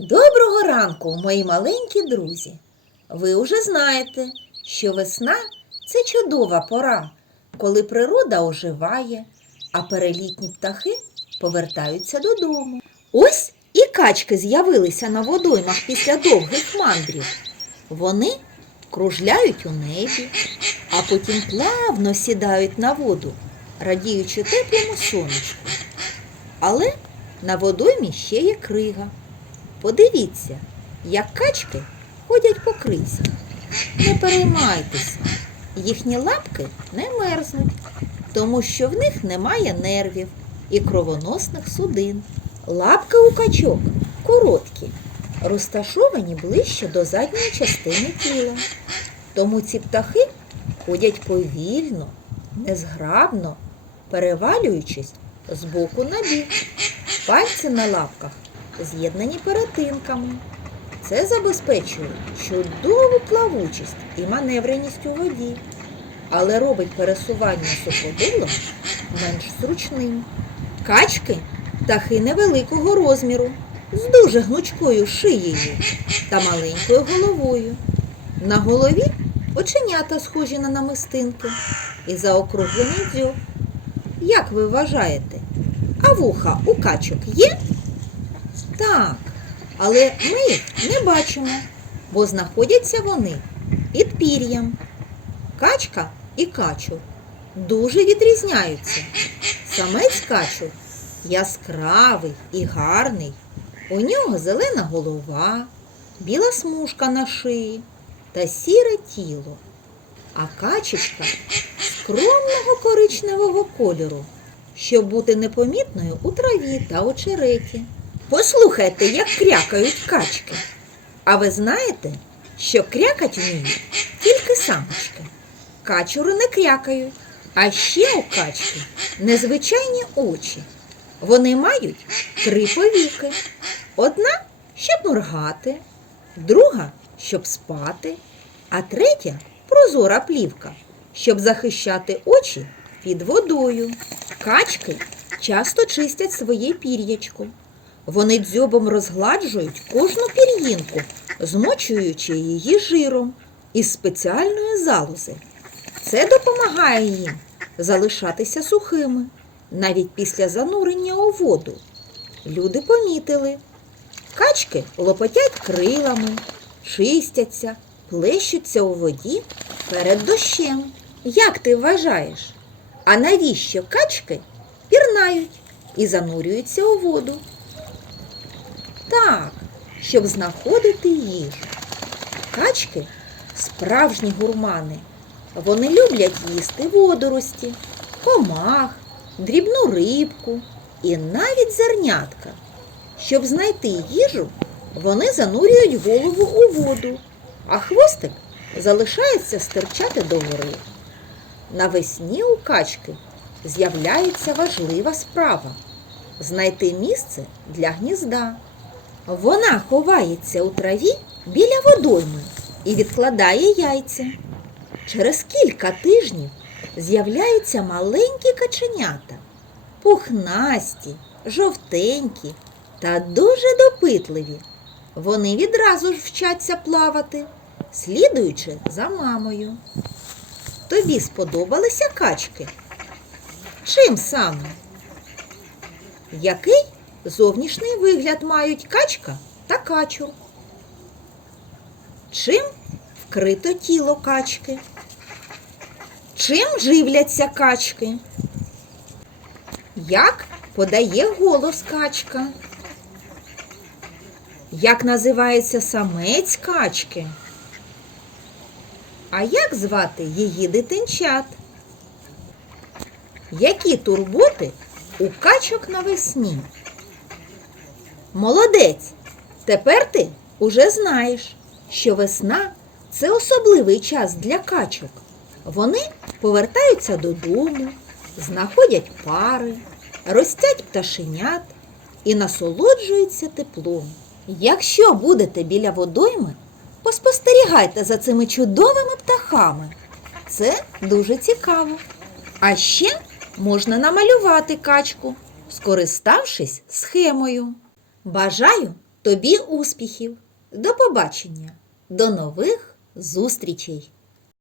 Доброго ранку, мої маленькі друзі! Ви уже знаєте, що весна це чудова пора, коли природа оживає, а перелітні птахи повертаються додому. Ось і качки з'явилися на водоймах після довгих мандрів. Вони кружляють у небі, а потім плавно сідають на воду, радіючи теплому сонечку. Але на водоймі ще є крига. Подивіться, як качки ходять по кризі. Не переймайтеся, їхні лапки не мерзнуть, тому що в них немає нервів і кровоносних судин. Лапки у качок короткі, розташовані ближче до задньої частини тіла. Тому ці птахи ходять повільно, незграбно, перевалюючись з боку на бік. Пальці на лапках з'єднані перетинками. Це забезпечує чудову плавучість і маневреність у воді, але робить пересування суходолом менш зручним. Качки птахи невеликого розміру, з дуже гнучкою шиєю та маленькою головою. На голові оченята схожі на намистинки і заокруглений дзьоб. Як ви вважаєте, а вуха у качок є? Так, але ми не бачимо, бо знаходяться вони під пір'ям. Качка і качур дуже відрізняються. Самець качур яскравий і гарний. У нього зелена голова, біла смужка на шиї та сіре тіло. А качечка скромного коричневого кольору, щоб бути непомітною у траві та очереті. Послухайте, як крякають качки. А ви знаєте, що крякать вміють тільки самочки. Качури не крякають, а ще у качки незвичайні очі. Вони мають три повіки. Одна, щоб моргати, друга, щоб спати, а третя прозора плівка, щоб захищати очі під водою. Качки часто чистять своє пір'ячко. Вони дзьобом розгладжують кожну пір'їнку, змочуючи її жиром із спеціальної залози. Це допомагає їм залишатися сухими навіть після занурення у воду. Люди помітили. Качки лопотять крилами, чистяться, плещуться у воді перед дощем. Як ти вважаєш? А навіщо качки пірнають і занурюються у воду? Так, щоб знаходити їжу. Качки справжні гурмани. Вони люблять їсти водорості, комах, дрібну рибку і навіть зернятка. Щоб знайти їжу, вони занурюють голову у воду, а хвостик залишається стирчати догори. Навесні у качки з'являється важлива справа знайти місце для гнізда. Вона ховається у траві біля водойми і відкладає яйця. Через кілька тижнів з'являються маленькі каченята, пухнасті, жовтенькі та дуже допитливі. Вони відразу ж вчаться плавати, слідуючи за мамою. Тобі сподобалися качки? Чим саме? Який зовнішній вигляд мають качка та качур? Чим вкрито тіло качки? Чим живляться качки? Як подає голос качка? Як називається самець качки? А як звати її дитинчат? Які турботи у качок навесні? Молодець! Тепер ти уже знаєш, що весна це особливий час для качок. Вони повертаються додому, знаходять пари, ростять пташенят і насолоджуються теплом. Якщо будете біля водойми, поспостерігайте за цими чудовими птахами. Це дуже цікаво. А ще можна намалювати качку, скориставшись схемою. Бажаю Тобі успіхів. До побачення. До нових зустрічей!